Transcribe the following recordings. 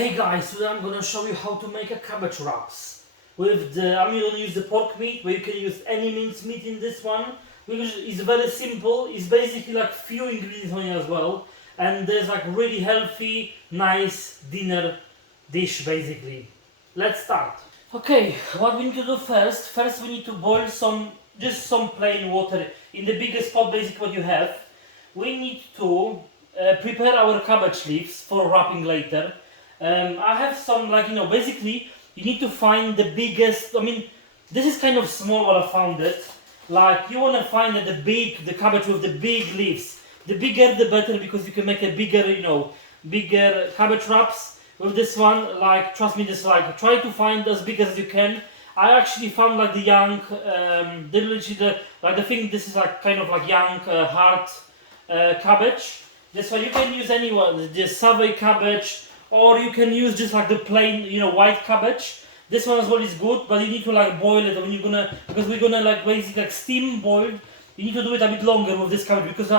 Hey guys, today I'm gonna show you how to make a cabbage wraps. I'm gonna use the pork meat, but you can use any minced meat in this one. It's very simple. It's basically like few ingredients on it as well, and there's like really healthy, nice dinner dish basically. Let's start. Okay, what we need to do first? First we need to boil just some plain water in the biggest pot, basically what you have. We need to prepare our cabbage leaves for wrapping later. I have some, basically you need to find the biggest. This is kind of small what I found it. Like, you want to find the cabbage with the big leaves. The bigger the better, because you can make a bigger cabbage wraps with this one. Like, trust me, try to find as big as you can. I actually found like the young, I think this is like kind of like young, hard cabbage. This one you can use anyone, the savoy cabbage, or you can use just like the plain, white cabbage. This one as well is good, but you need to like boil it because we're gonna like basically like steam boil. You need to do it a bit longer with this cabbage because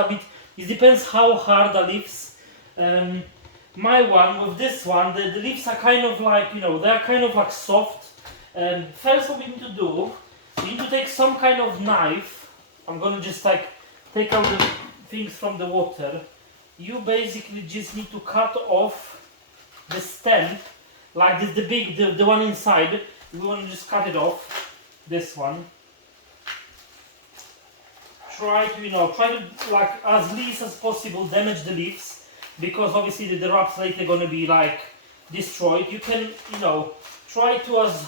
it depends how hard the leaves. My one with this one, the leaves are kind of like, they're kind of like soft. First what we need to do, we need to take some kind of knife. I'm gonna just like take out the things from the water. You basically just need to cut off the stem, like this, the one inside. We want to just cut it off. This one. Try to like as least as possible damage the leaves, because obviously the wraps later gonna be like destroyed. You can try to as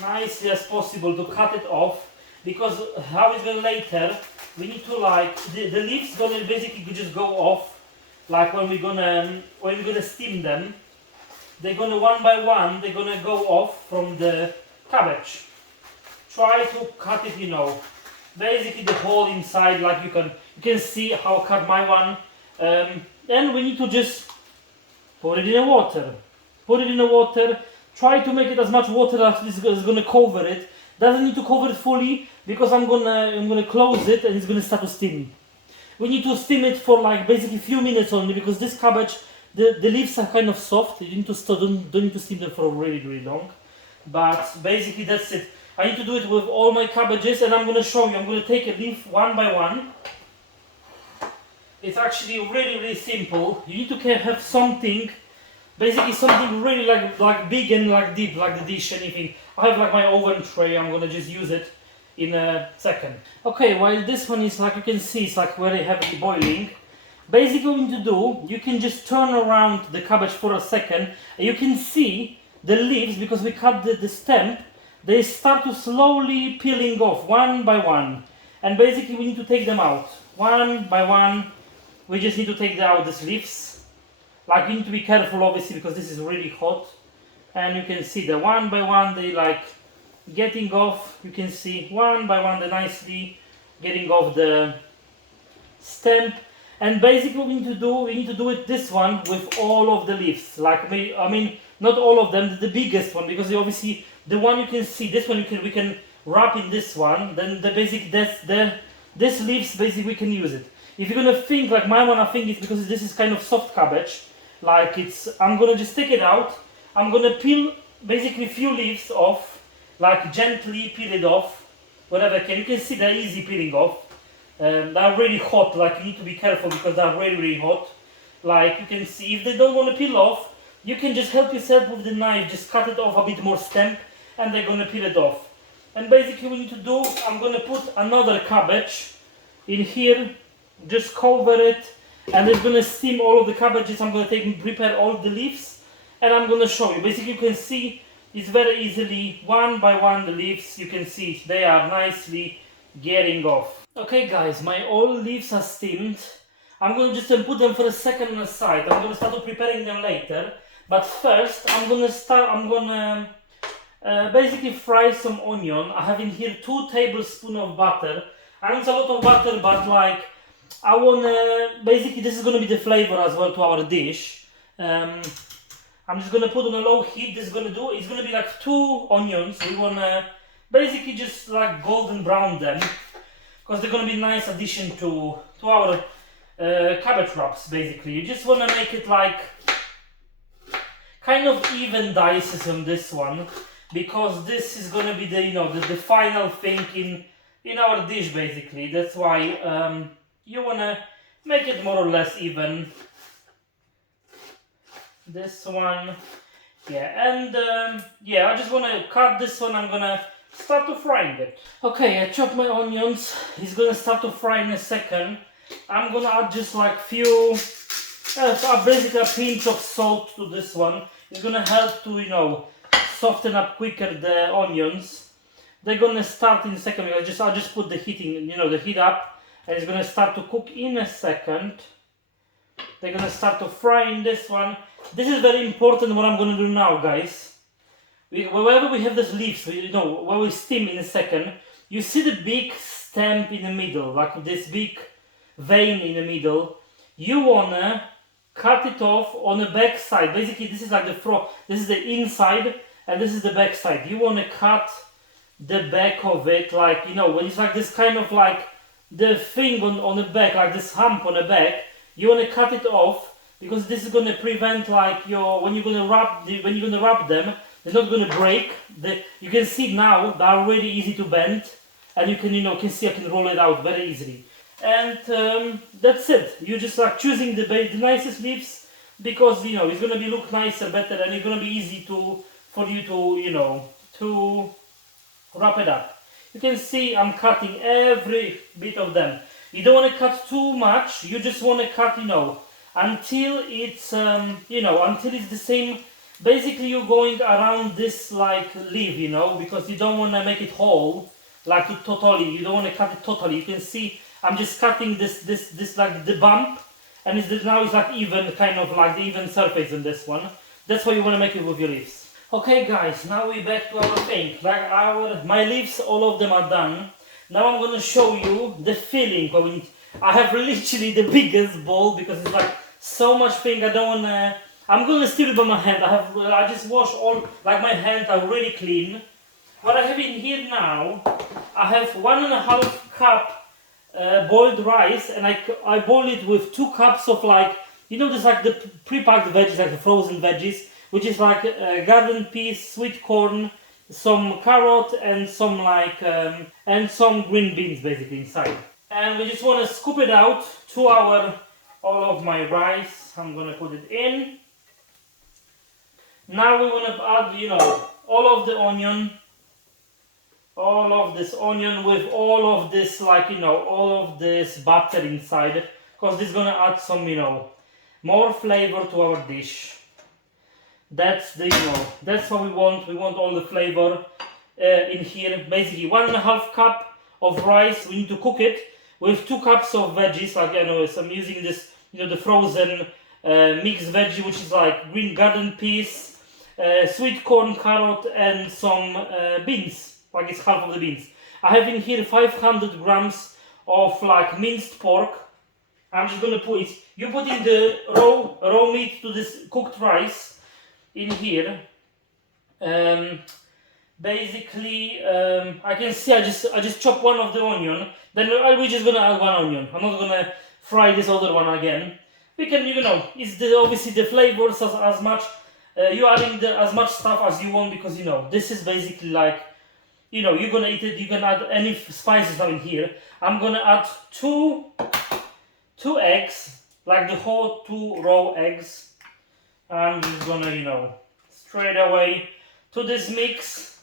nicely as possible to cut it off, because how it's gonna later we need to the leaves gonna basically just go off. Like when we're gonna steam them, they're gonna one by one, they're gonna go off from the cabbage. Try to cut it, basically the whole inside, like you can see how I cut my one. Then we need to just put it in the water. Put it in the water. Try to make it as much water as this is gonna cover it. Doesn't need to cover it fully, because I'm gonna close it and it's gonna start to steam. We need to steam it for like basically a few minutes only, because this cabbage, the leaves are kind of soft. You need to don't need to steam them for really, really long. But basically that's it. I need to do it with all my cabbages, and I'm going to show you. I'm going to take a leaf one by one. It's actually really, really simple. You need to have something, basically something really like big and like deep, like the dish, anything. I have like my oven tray. I'm going to just use it in a second. Okay, while this one is, like you can see, it's like very heavily boiling. Basically what you need to do, you can just turn around the cabbage for a second, and you can see the leaves, because we cut the stem, they start to slowly peeling off one by one. And basically we need to take them out one by one. We just need to take out these leaves. Like, you need to be careful obviously, because this is really hot. And you can see that one by one they like getting off. You can see one by one they're nicely getting off the stem. And basically what we need to do it this one with all of the leaves. Like, not all of them, the biggest one, because obviously the one you can see, this one we can wrap in this one. Then this leaves basically we can use it. If you're gonna think like my one, I think it's because this is kind of soft cabbage. Like, I'm gonna just take it out. I'm gonna peel basically a few leaves off. Like, gently peel it off, whatever I can. You can see they're easy peeling off. They're really hot, like you need to be careful because they're really, really hot. Like, you can see, if they don't want to peel off, you can just help yourself with the knife, just cut it off a bit more stem, and they're going to peel it off. And basically what we need to do, I'm going to put another cabbage in here, just cover it, and it's going to steam all of the cabbages. I'm going to prepare all the leaves, and I'm going to show you. Basically you can see, it's very easily, one by one, the leaves, you can see, they are nicely getting off. Okay guys, my all leaves are steamed. I'm going to just put them for a second on the side. I'm going to start preparing them later. But first, I'm going to basically fry some onion. I have in here 2 tablespoons of butter. I know it's a lot of butter, but like, I want to, basically this is going to be the flavor as well to our dish. I'm just going to put on a low heat. It's going to be like 2 onions. We want to basically just like golden brown them, because they're going to be a nice addition to our cabbage wraps. Basically you just want to make it like kind of even dices on this one, because this is gonna be the, you know, the final thing in our dish basically. That's why you wanna make it more or less even. This one, yeah, and yeah, I just wanna cut this one. I'm gonna start to frying it. Okay, I chopped my onions. It's gonna start to fry in a second. I'm gonna add just like few, basically a pinch of salt to this one. It's gonna help to, you know, soften up quicker the onions. They're gonna start in a second. I just put the heating, you know, the heat up, and it's gonna start to cook in a second. They're gonna start to fry in this one. This is very important what I'm gonna do now, guys. Wherever we have these leaves, you know, where we steam in a second, you see the big stem in the middle, like this big vein in the middle. You wanna cut it off on the back side. Basically, this is like the front. This is the inside, and this is the back side. You wanna cut the back of it, like, you know, when it's like this kind of like the thing on the back, like this hump on the back. You wanna cut it off, because this is gonna prevent like when you're gonna wrap them, they're not gonna break. You can see now they are really easy to bend, and you can, you know, see I can roll it out very easily. And that's it. You're just like choosing the nicest leaves, because, you know, it's gonna be look nicer, better, and it's gonna be easy for you to, you know, to wrap it up. You can see I'm cutting every bit of them. You don't want to cut too much. You just want to cut, you know, until it's until it's the same. Basically, you're going around this like leaf, you know, because you don't want to make it whole, like totally. You don't want to cut it totally. You can see I'm just cutting this like the bump, and now it's like even, kind of like the even surface in this one. That's why you want to make it with your leaves. Okay, guys, now we're back to our thing. Like my leaves, all of them are done. Now I'm gonna show you the filling. I have literally the biggest bowl, because it's like so much thing. I don't wanna. I'm gonna steal it by my hand. I just wash all, like my hands are really clean. What I have in here now, I have 1.5 cup boiled rice, and I boil it with 2 cups of, like, you know, this like the pre-packed veggies, like the frozen veggies, which is like garden peas, sweet corn, some carrot, and some like and some green beans basically inside. And we just want to scoop it out to all of my rice. I'm gonna put it in. Now we want to add, you know, all of the onion, all of this onion with all of this, like, you know, all of this butter inside, because this is gonna add some, you know, more flavor to our dish. That's the, you know, that's what we want. We want all the flavor in here. Basically 1.5 cup of rice. We need to cook it with 2 cups of veggies. Like, I know, so I'm using this, you know, the frozen mixed veggie, which is like green garden peas, sweet corn, carrot, and some beans. Like, it's half of the beans. I have in here 500 grams of like minced pork. I'm just gonna put it. You put in the raw meat to this cooked rice in here. Basically, I can see I just chop one of the onion. Then we're just gonna add 1 onion. I'm not gonna fry this other one again. We can, you know, it's obviously the flavors as much. You're adding as much stuff as you want, because, you know, this is basically like, you know, you're gonna eat it. You can add any spices now in here. I'm gonna add two eggs, like the whole 2 raw eggs. I'm just gonna, you know, straight away to this mix.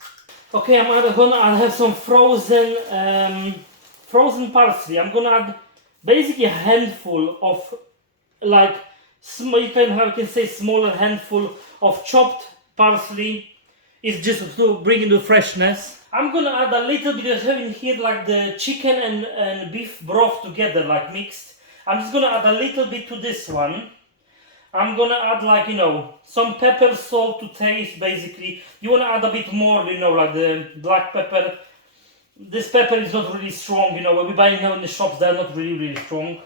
Okay, I have some frozen parsley. I'm gonna add basically a handful of, like, you can say smaller handful of chopped parsley. It's just to bring in the freshness. I'm gonna add a little bit. I have in here like the chicken and beef broth together, like mixed. I'm just gonna add a little bit to this one. I'm gonna add, like, you know, some pepper, salt to taste. Basically, you wanna add a bit more, you know, like the black pepper. This pepper is not really strong, you know. When we buy now in the shops, they're not really strong.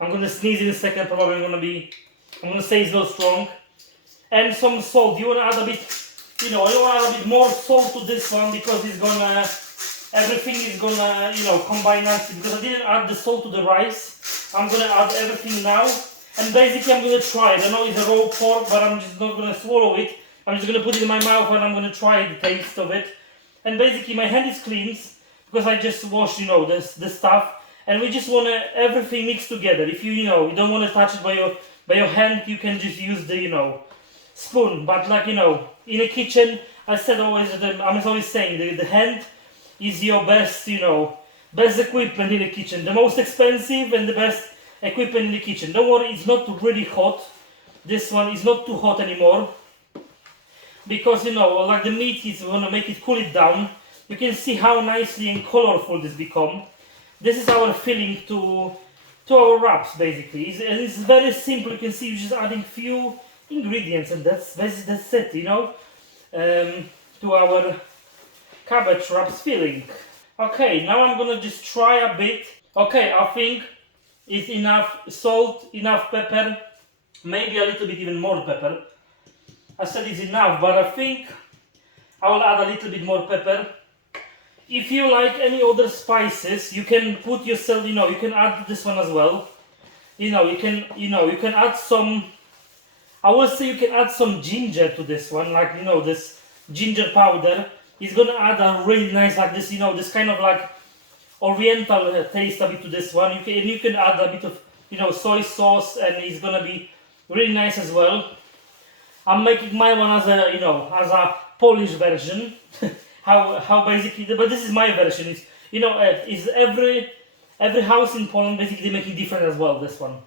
I'm gonna sneeze in a second. Probably I'm gonna say it's not strong. And some salt. You wanna add a bit, you know, you wanna add a bit more salt to this one, because it's gonna, everything is gonna, you know, combine nicely. Because I didn't add the salt to the rice, I'm gonna add everything now. And basically I'm gonna try it. I know it's a raw pork, but I'm just not gonna swallow it. I'm just gonna put it in my mouth and I'm gonna try the taste of it. And basically my hand is clean because I just washed, you know, the stuff. And we just wanna everything mixed together. If you don't wanna touch it by your hand, you can just use the spoon. But like in a kitchen, I said always I'm always saying the hand is your best best equipment in the kitchen. The most expensive and the best equipment in the kitchen. Don't worry, it's not really hot. This one is not too hot anymore. Because like the meat is gonna make it cool it down. You can see how nicely and colorful this become. This is our filling to our wraps basically. It's very simple. You can see you're just adding few ingredients and that's it, to our cabbage wraps filling. Okay, now I'm gonna just try a bit. Okay, I think it's enough salt, enough pepper, maybe a little bit even more pepper. I said it's enough, but I think I will add a little bit more pepper. If you like any other spices, you can put yourself, you can add this one as well. You can add some, I will say you can add some ginger to this one, like, this ginger powder. It's gonna add a really nice, like this, this kind of like oriental taste a bit to this one. You can add a bit of, soy sauce and it's gonna be really nice as well. I'm making my one as a Polish version. how basically, but this is my version. Is every house in Poland basically making different as well. This one,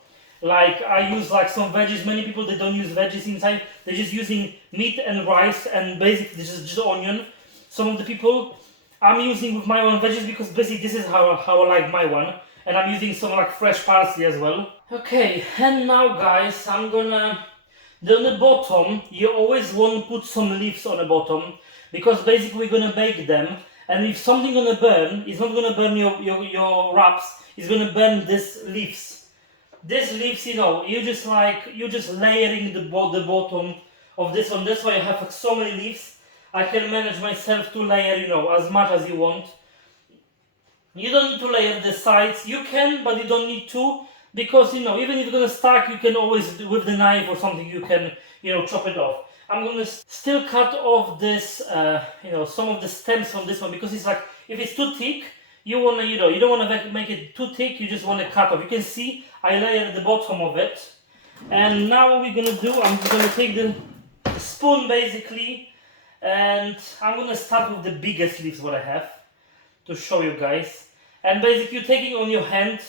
like I use like some veggies. Many people they don't use veggies inside. They're just using meat and rice and basically just onion. Some of the people I'm using with my one veggies because basically this is how I like my one, and I'm using some like fresh parsley as well. Okay, and now guys, I'm gonna. On the bottom, you always want to put some leaves on the bottom because basically we're gonna bake them. And if something gonna burn, it's not gonna burn your wraps. It's gonna burn these leaves. These leaves, you're just layering the bottom of this one. That's why I have so many leaves. I can manage myself to layer, as much as you want. You don't need to layer the sides. You can, but you don't need to. Because even if you're gonna stack, you can always with the knife or something you can chop it off. I'm gonna still cut off this some of the stems from this one because it's like if it's too thick, you wanna you don't wanna make it too thick. You just wanna cut off. You can see I layered the bottom of it, and now what we're gonna do, I'm just gonna take the spoon basically, and I'm gonna start with the biggest leaves what I have to show you guys. And basically you're taking on your hand.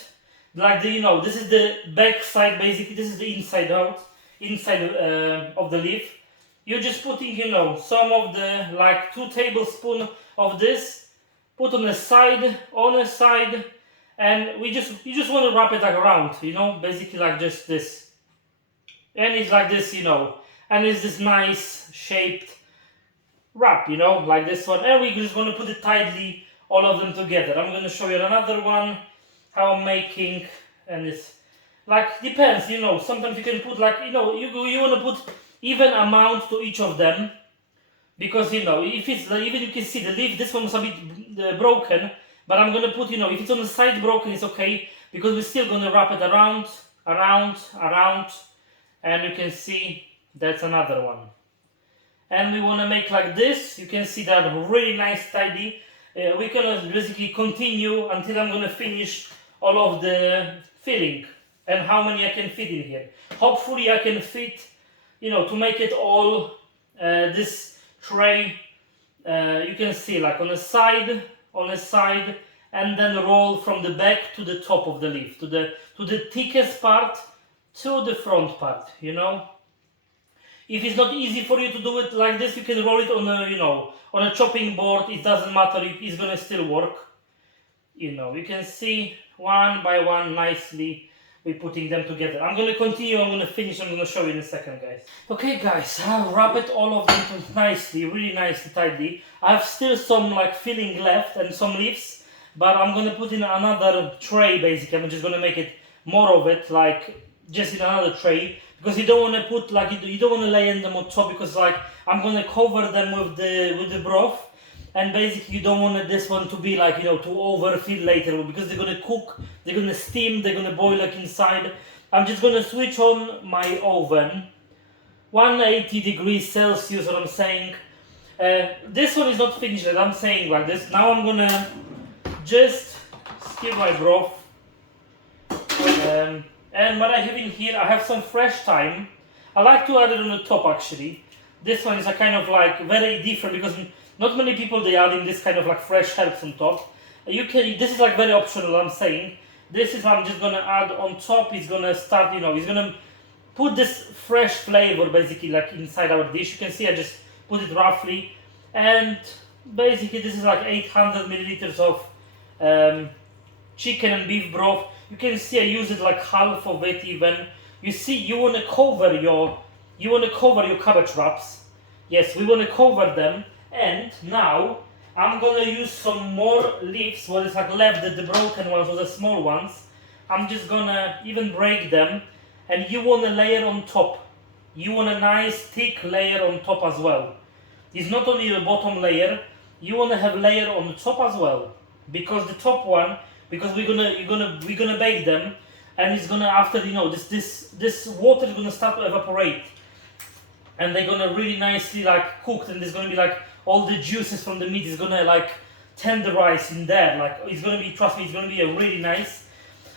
Like this is the back side basically. This is the inside of the leaf. You're just putting some of the like 2 tablespoons of this. Put on the side, and you just want to wrap it like around. Basically like just this. And it's like this, and it's this nice shaped wrap, like this one. And we're just going to put it tightly all of them together. I'm going to show you another one. How I'm making, and it's like depends, sometimes you can put like you want to put even amount to each of them because if it's like, even you can see the leaf, this one was a bit broken, but I'm gonna put if it's on the side broken it's okay because we're still gonna wrap it around, and you can see that's another one. And we want to make like this. You can see that really nice tidy. We're gonna basically continue until I'm gonna finish all of the filling and how many I can fit in here. Hopefully I can fit, to make it all this tray. You can see like on the side, and then roll from the back to the top of the leaf, to the thickest part, to the front part. If it's not easy for you to do it like this, you can roll it on a chopping board. It doesn't matter. It's gonna still work. You can see one by one nicely we're putting them together. I'm gonna continue. I'm gonna finish. I'm gonna show you in a second, guys. Okay, guys, I'll wrap it all of them nicely, really nicely, tightly. I have still some like filling left and some leaves, but I'm gonna put in another tray. Basically, I'm just gonna make it more of it, like just in another tray. Because you don't want to put like you don't want to lay them on top because like I'm gonna cover them with the broth, and basically you don't want this one to be like to overfill later because they're gonna cook, they're gonna steam, they're gonna boil like inside. I'm just gonna switch on my oven, 180 degrees Celsius, what I'm saying. This one is not finished yet, I'm saying like this. Now I'm gonna just stir my broth. And what I have in here, I have some fresh thyme. I like to add it on the top actually. This one is a kind of like very different because not many people they add in this kind of like fresh herbs on top. This is like very optional, I'm saying. This is what I'm just gonna add on top. It's gonna start, it's gonna put this fresh flavor basically like inside our dish. You can see I just put it roughly. And basically this is like 800 milliliters of chicken and beef broth. You can see I use it like half of it even. You see, you wanna cover your cabbage wraps. Yes, we wanna cover them. And now I'm gonna use some more leaves. What is like left, the broken ones or the small ones. I'm just gonna even break them. And you wanna layer on top. You want a nice thick layer on top as well. It's not only the bottom layer. You wanna have layer on the top as well. Because the top one. Because we're gonna bake them, and it's gonna after this water is gonna start to evaporate, and they're gonna really nicely like cooked, and there's gonna be like all the juices from the meat is gonna like tenderize in there. Like it's gonna be, trust me, it's gonna be a really nice.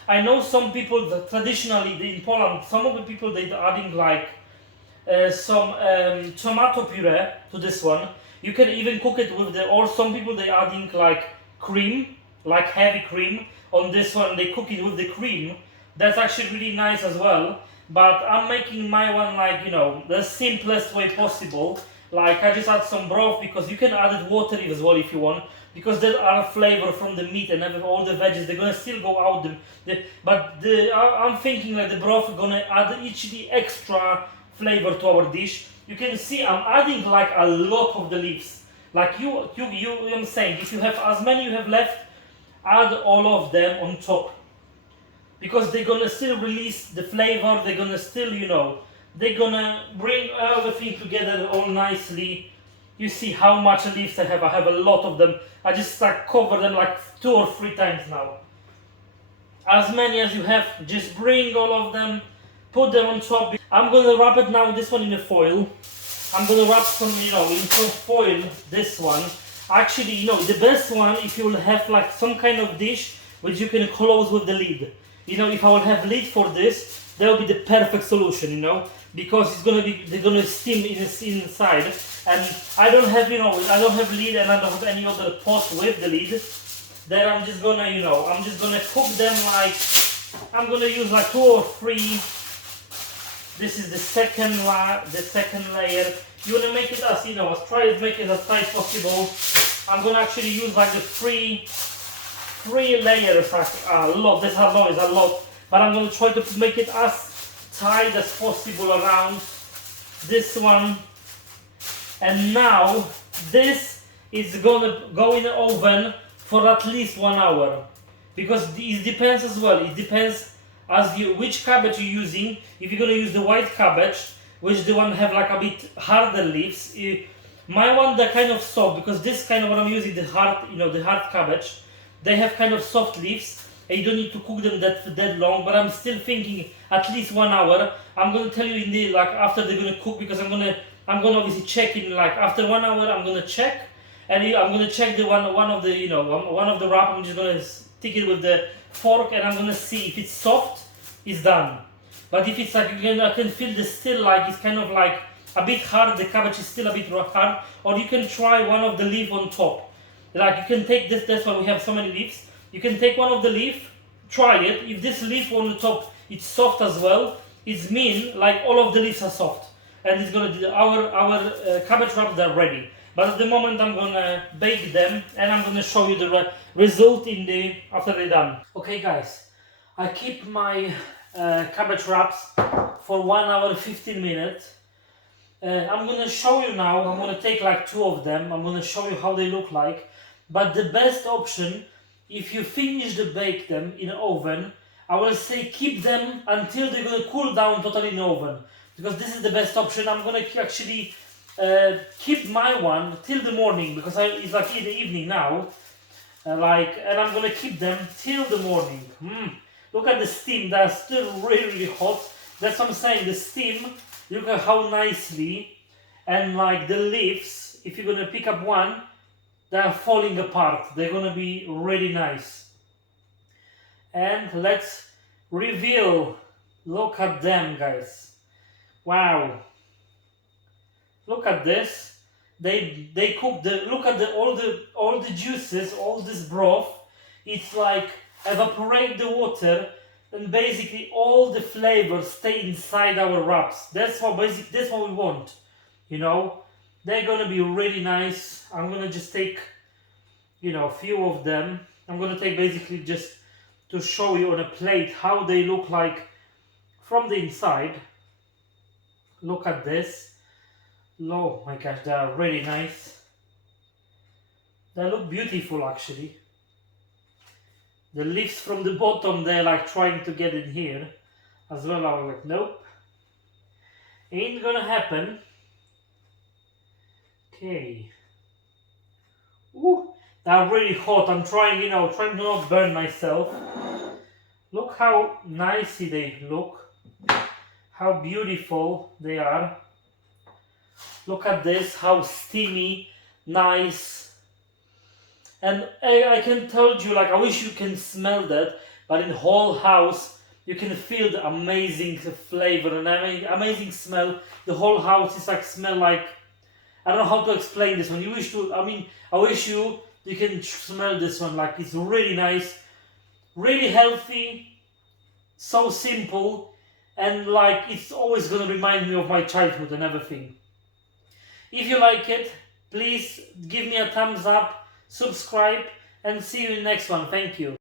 I know some people that traditionally in Poland, some of the people they're adding like some tomato puree to this one. You can even cook it with or some people they're adding like cream. Like heavy cream on this one, they cook it with the cream. That's actually really nice as well. But I'm making my one like the simplest way possible. Like I just add some broth because you can add it water as well if you want. Because there are flavor from the meat and all the veggies, they're gonna still go out. I'm thinking like the broth is gonna add the extra flavor to our dish. You can see I'm adding like a lot of the leaves. Like I'm saying, if you have as many you have left, add all of them on top, because they're gonna still release the flavor. They're gonna still, they're gonna bring everything together all nicely. You see how much leaves I have. I have a lot of them. I just cover them like 2 or 3 times now. As many as you have, just bring all of them, put them on top. I'm gonna wrap it now. This one in a foil. I'm gonna wrap some, in some foil. This one. Actually, the best one, if you will have like some kind of dish which you can close with the lid. If I will have lid for this, that will be the perfect solution, because they're gonna steam inside. And I don't have lid, and I don't have any other pot with the lid. Then I'm just gonna, I'm just gonna cook them like, I'm gonna use like 2 or 3. This is the second layer. You wanna make it as, try to make it as tight as possible. I'm gonna actually use like the 3 layers, a lot. This is a lot, but I'm gonna try to make it as tight as possible around this one. And now this is gonna go in the oven for at least 1 hour, because it depends as well. It depends which cabbage you're using. If you're gonna use the white cabbage, which the one have like a bit harder leaves. My one they're kind of soft, because this kind of what I'm using, the hard cabbage, they have kind of soft leaves, and you don't need to cook them that long. But I'm still thinking at least 1 hour. I'm gonna tell you in the after they're gonna cook, because I'm gonna obviously check in after 1 hour. I'm gonna check, and I'm gonna check the one of the wrap. I'm just gonna stick it with the fork, and I'm gonna see if it's soft, it's done. But if it's like, I can feel the still it's kind of like a bit hard. The cabbage is still a bit hard. Or you can try one of the leaf on top. Like you can take this. That's why we have so many leaves. You can take one of the leaf, try it. If this leaf on the top it's soft as well, it's mean like all of the leaves are soft, and it's gonna do our cabbage wraps are ready. But at the moment I'm gonna bake them, and I'm gonna show you the result after they're done. Okay, guys, I keep my cabbage wraps for 1 hour 15 minutes. I'm gonna show you now. I'm gonna take like 2 of them. I'm gonna show you how they look like. But the best option, if you finish to bake them in the oven, I will say keep them until they're gonna cool down totally in the oven, because this is the best option. I'm gonna actually keep my one till the morning, because it's like in the evening now. And I'm gonna keep them till the morning. Look at the steam, they're still really hot. That's what I'm saying, the steam, look at how nicely, and like the leaves, if you're gonna pick up one, they're falling apart. They're gonna be really nice. And let's reveal. Look at them, guys. Wow. Look at this. They cook the, look at the all the juices, all this broth. It's like evaporate the water, and basically all the flavors stay inside our wraps. That's what we want. You know, they're gonna be really nice. I'm gonna just take, you know, a few of them. I'm gonna take basically just to show you on a plate how they look like from the inside. Look at this. Oh my gosh, they are really nice. They look beautiful actually. The leaves from the bottom, they're like trying to get in here as well. I was like, nope, ain't gonna happen. Okay. Ooh, they're really hot. I'm trying, you know, trying to not burn myself. Look how nicely they look. How beautiful they are. Look at this, how steamy, nice. And I can tell you, like, I wish you can smell that, but in the whole house, you can feel the amazing flavor and amazing smell. The whole house is like, smell like, I don't know how to explain this one. I wish you can smell this one. Like, it's really nice, really healthy, so simple, and like, it's always gonna remind me of my childhood and everything. If you like it, please give me a thumbs up, subscribe, and see you in the next one. Thank you.